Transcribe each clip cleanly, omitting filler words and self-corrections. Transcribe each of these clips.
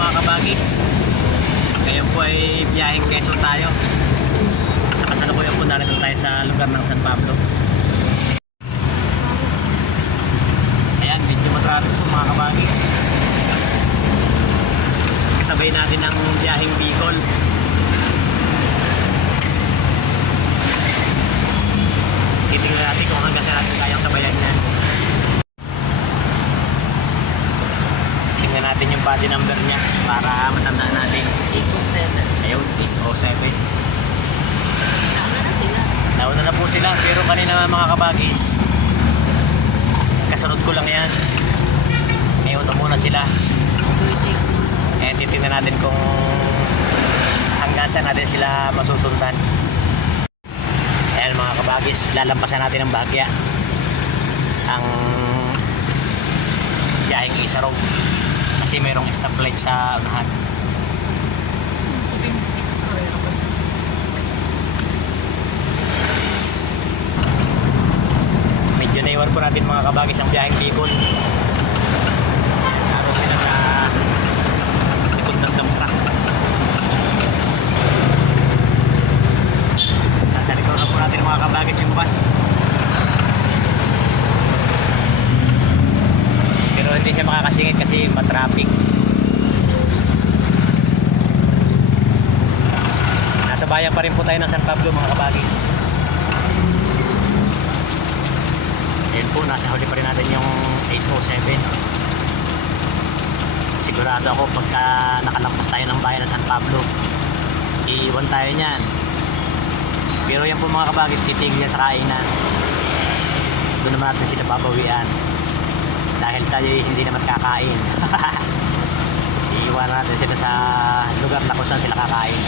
mga kabagis. Ngayon po ay biyaheng Quezon tayo. Sa kasalukuyan po narito tayo sa lugar ng San Pablo. Ayan, medyo matraffic po mga kabagis. Kasabay natin ang biyaheng Bicol. Titingnan natin kung hanggang saan natin kayang sabayan yan. Tingnan natin yung body number niya para matandaan natin. 807. Ayun, 807. Nauna na sila. Nauna na po sila, pero kanina mga kabagis, kasunod ko lang yan. Ngayon na muna sila. Eh, titignan natin kung hanggang saan natin sila masusundan. Ayan mga kabagis, lalampasan natin ang Bagya, ang biyaheng Isarog, kasi mayroong stoplight sa unahan. Medyo naiwan po natin mga kabagis ang biyaheng Bicol. Araw sila sa likod ng dump truck. Nasa likod na po natin mga kabagis yung bus. Pero hindi siya makakasingit kasi matraffic. Nasa bayan pa rin po tayo ng San Pablo mga kabagis. Ayun po, nasa huli pa rin natin yung 807. Sigurado ako pagka nakalampas tayo ng bayan ng San Pablo, iiwan tayo niyan. Pero yan po mga kabagis, titigil sa kainan. Doon naman natin sila babawian. Dahil tayo hindi naman kakain. Iiwan natin sila sa lugar na kung saan sila kakain.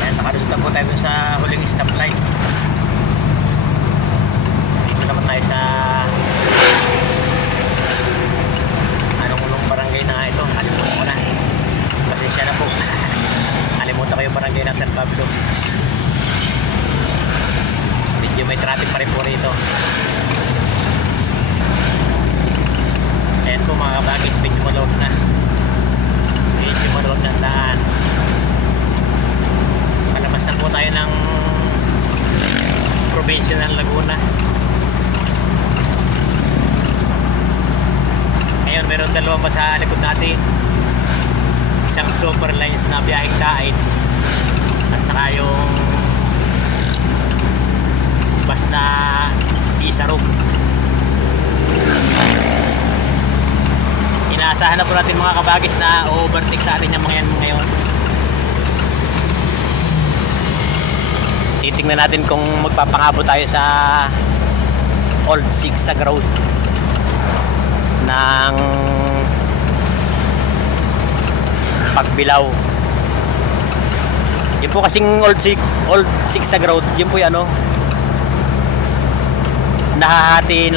Ayan, nakalusutan po tayo dun sa huling stoplight. Dito naman tayo sa anong ulong barangay na ito. Kalimutan ko na. Pasensya na po. Kalimutan ko yung barangay ng San Pablo. Medyo may traffic pa rin po rito. Ayan po mga kabagis, medyo maluwag na. Medyo maluwag na ang daan. Palabas na po tayo ng probinsya ng Laguna. Ngayon meron dalawang bus sa likod natin. Isang super lines na biyaheng Daet at saka yung bus na Isarog. Inaasahan na po natin mga kabagis na overtake sa atin yung mga yan ngayon. Titingnan natin kung magpapangabot tayo sa Old Zigzag Road ng Pagbilao. Yun po kasing Old Zigzag Road, yun po yung ano, nahahati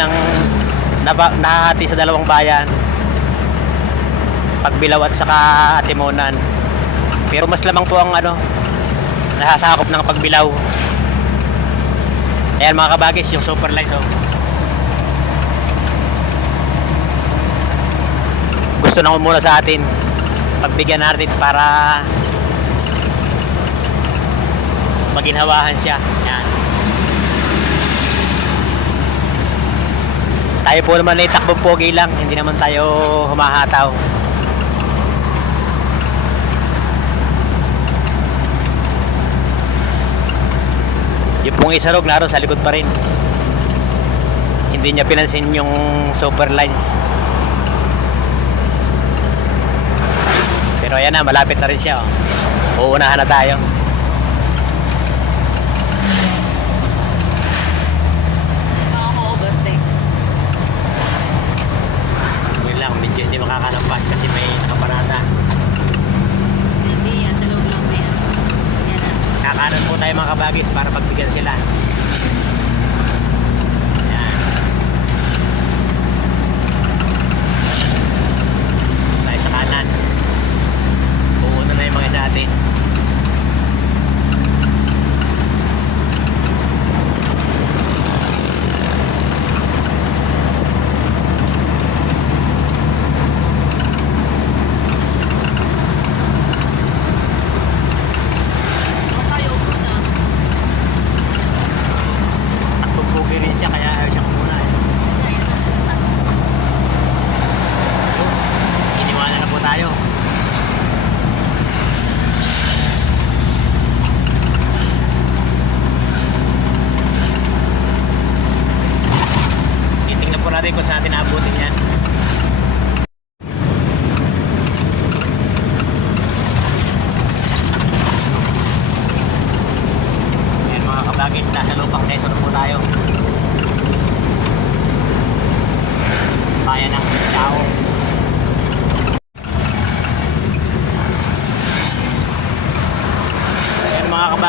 sa dalawang bayan, Pagbilao at saka Atimonan. Pero mas lamang po ang ano, nasasakop ng Pagbilao. Ayan mga kabagis, yung super lights oh. Gusto na umuna sa atin, pagbigyan natin para maginhawahan siya. Yan. Tayo po naman ay takbong pogi lang, hindi naman tayo humahataw. Yung pong Isarog naroon sa likod pa rin. Hindi niya pinansin yung super lines. Pero ayan na, malapit na rin siya oh. Uunahan na tayo. Overtake. Yun lang, medyo hindi makakalampas kasi may nakaparada. Hindi yan, sa loob lang ba yan? Yan na. Kakanan po tayo mga kabagis para pagbigyan sila. Ayan. Tayo sa kanan. Uuna na yung mga sa atin.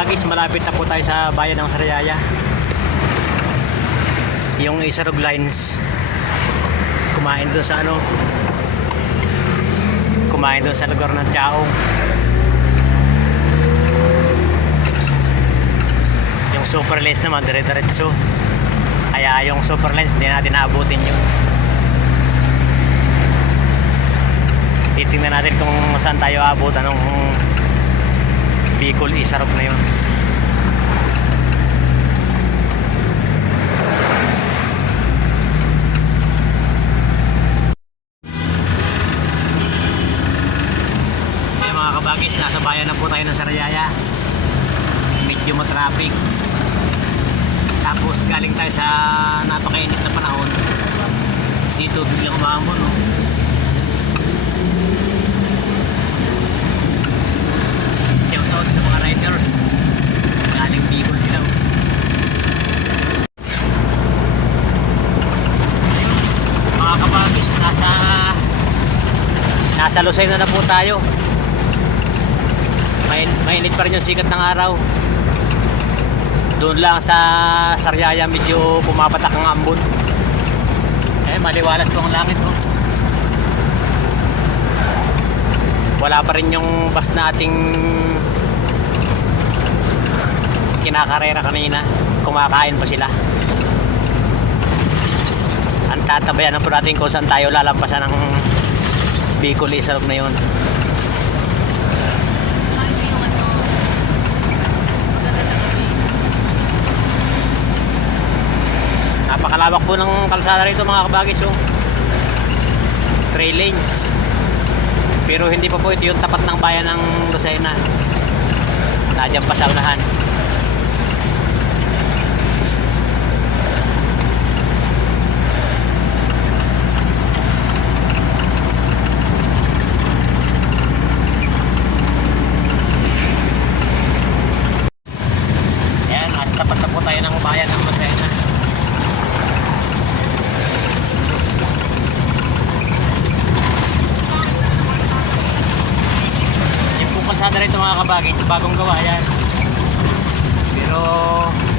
kabagis, malapit na po tayo sa bayan ng Sariaya. Yung Isarog Lines kumain doon sa kumain doon sa lugar ng Chaong. Yung super lens naman dire-diretso, kaya yung super lens hindi natin naabutin yun. Titingnan natin kung saan tayo aabutan ng Bicol Isarog na yun. Kabagis, nasa bayan na po tayo ng Sariaya. Medyo matraffic. Tapos galing tayo sa napakainit na panahon. Dito biglang umahon, no? Shout out sa mga riders. Galing Bicol sila. Mga kabagis, nasa Lucena na po tayo. Mainit pa rin yung sikat ng araw. Doon lang sa Sariaya medyo pumapatak ang ambon. Maliwalas po ang langit, oh. Wala pa rin yung bus na ating kinakarera kanina. Kumakain pa sila. Ang tatabayan po natin kung saan tayo lalampasan ng Bicol Isarog na yun. Napakalawak po ng kalsada rito mga kabagis, oh. 3 lanes. Pero hindi pa po ito yung tapat ng bayan ng Lucena. Nandiyan pa sa unahan. Ayan, nasa tapat na po tayo ng bayan ng Lucena. Kalsada rito mga kabagis, bagong gawa yan. Pero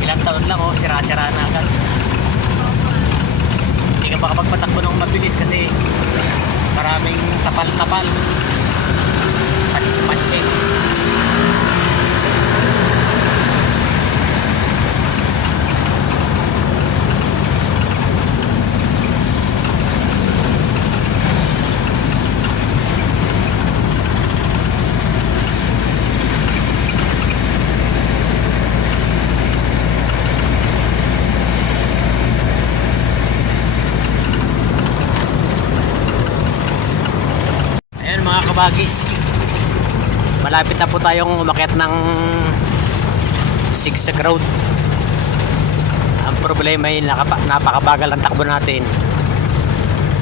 ilang taon lang, oh, sira-sira na agad. Hindi ka makapagpatakbo ng mabilis kasi maraming tapal-tapal, patsi-patsi. Kabagis, malapit na po tayong umakyat ng Zigzag Road. Ang problema ay napakabagal ang takbo natin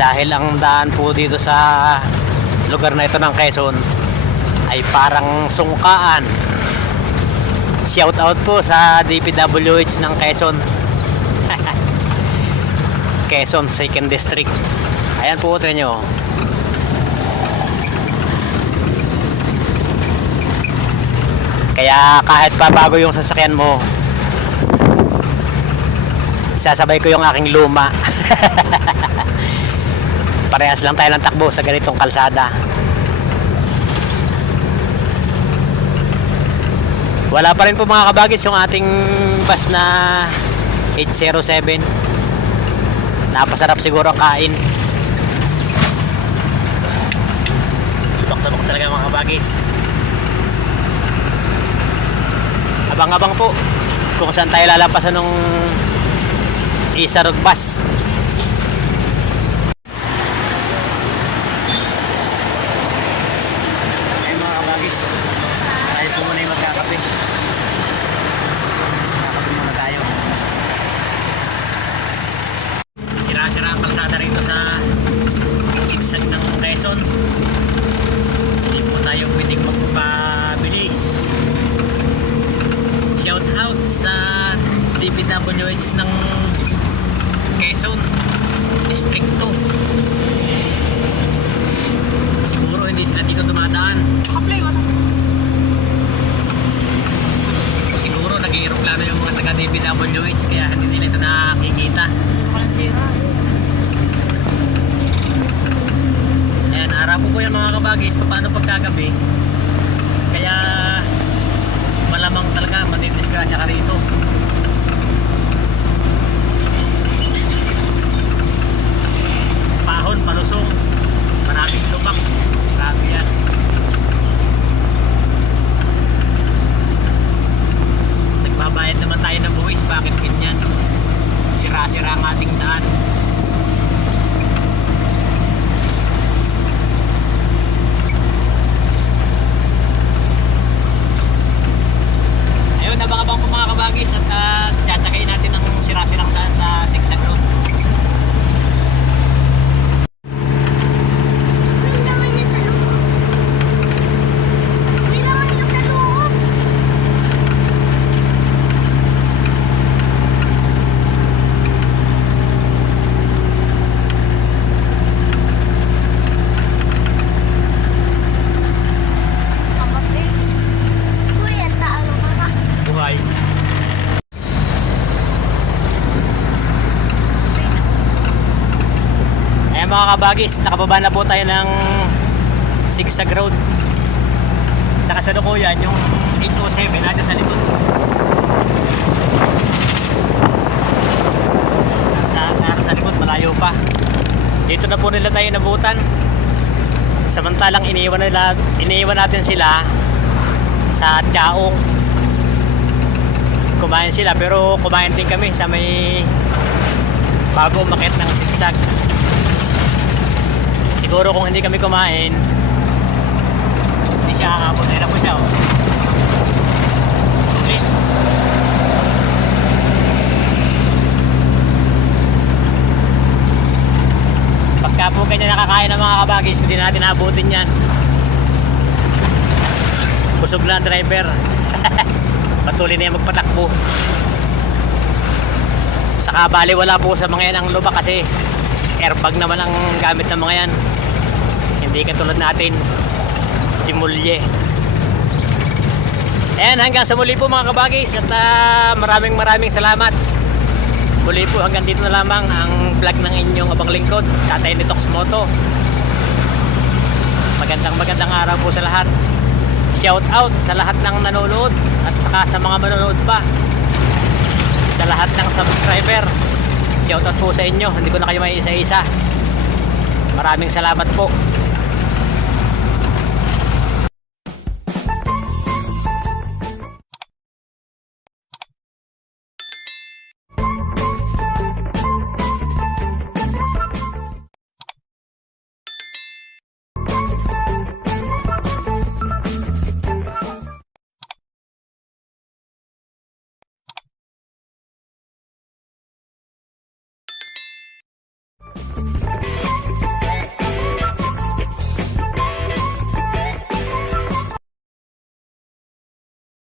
dahil ang daan po dito sa lugar na ito ng Quezon ay parang sungkaan. Shout out po sa DPWH ng Quezon. Quezon 2nd District. Ayan po, tren nyo. Kaya kahit pa bago yung sasakyan mo, sasabay ko yung aking luma. Parehas lang tayo ng takbo sa ganitong kalsada. Wala pa rin po mga kabagis yung ating bus na 807. Napasarap siguro ang kain. Lubak-lubak talaga mga kabagis. Abang-abang po kung saan tayo lalampasan ng Isarog bus. Ay mga kabagis, tayo po muna yung magkakape. Magkakape muna tayo. Sira-sira ang kalsada rito sa Zigzag ng Quezon. Hindi po tayo pwedeng magpapabilis. Shout out sa DPWH ng Quezon District 2. Siguro hindi sila dito dumadaan. taga DPWH kaya hindi nila ito nakikita. Walang sira. Ayan, harap po yan mga kabagis, paano pagkagabi. Kaya malamang talaga matidisgrasya ka rito. Pahon, palusong, maraming lubak. Grabe yan. Nagbabayad naman tayo ng buwis, bakit ganyan? Sira-sira ang ating daan. Ayun, abang-abang po mga kabagis at tsatsakayin natin ang sira-sirang daan sa Sigsag Road. May naman niya sa loob. May naman niya sa loob. Kamatay. Kuya, taalo ka na. Buhay. Ayan mga kabagis, nakababa na po tayo ng Sigsag Road. Sa kasalukuyan, yung 807 natin sa likod. Sa likod, malayo pa. Dito na po nila tayo nabutan. Samantalang iniiwan natin sila sa Tiaong. Kumain sila pero kumain din kami sa may bago umakyat ng Sigsag. Siguro kung hindi kami kumain, hindi siya kakapon. Ayun na po siya. Okay. Pagka po ganyan nakakain ng mga kabagis, hindi natin naabutin yan. Busog na ang driver. Patuloy na yan magpatakbo. Saka bali wala po sa mga yan ang lubak kasi airbag naman ang gamit ng mga yan. Hindi katulad natin timulye. Ayan, hanggang sa muli po mga kabagis at maraming salamat. Muli po hanggang dito na lamang ang vlog ng inyong abang lingkod, Tatay Nitox Moto. Magandang araw po sa lahat. Shout out sa lahat ng nanonood at saka sa mga manonood pa, sa lahat ng subscriber. Shout out po sa inyo, hindi ko na kayo may isa-isa. Maraming salamat po.